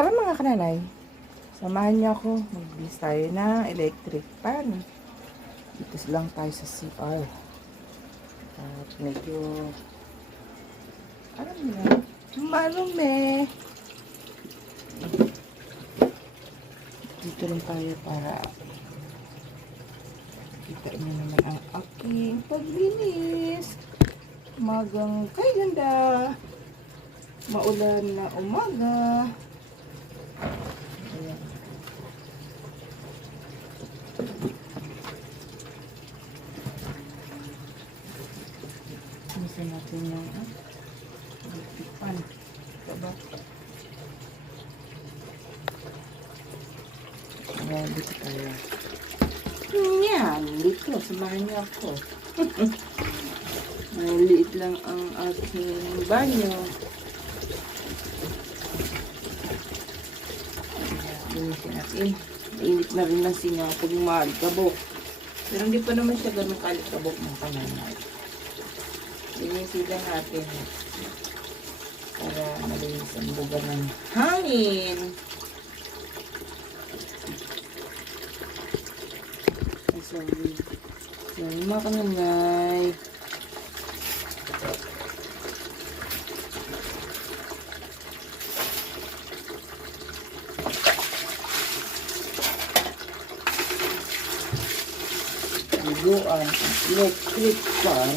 Tara mga kananay, samahan niyo ako. Magbis tayo ng electric pan. Dito lang tayo sa CR. At medyo, alam mo na, marumi. Dito rin tayo para kita niyo naman ang aking paglinis. Umagang kay ganda. Maulan na umaga. Ayan. Misa natin yung electric pan. Ito ba? Ayan, dito tayo. Yan, dito. Samahan niyo ako. Maliit lang ang aking banyo. Linisin natin. Mainit na rin ng singaw pag maalikabok. Pero hindi pa naman siya ganun kalikabok ng kananay. Linisin lang natin para malinis ang buga ng hangin. Sorry. Sorry mga kananay. Liguan ang electric fan.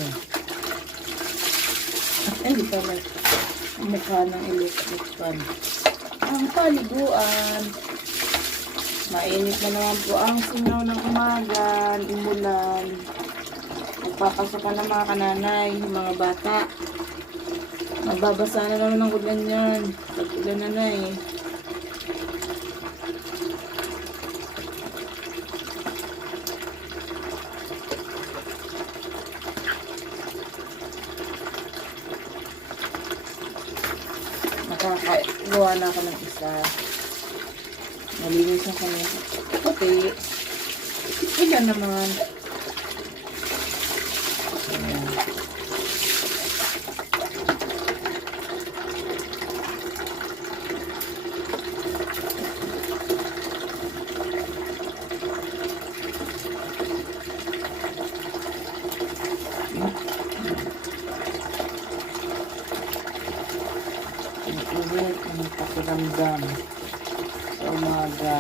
Hindi pala ang mukha ng electric fan. Ang paliguan. Mainit na naman po ang singaw ng umaga, umulan. Nagpapasokan ng mga kananay, mga bata. Magbabasa na naman ng ulan yan. Pag-ulan na eh. Nakakagawa na ako ng isa. Malinis na kami. Okay. Ilan naman. Ayan. Ang init ang pakiramdam sa umaga.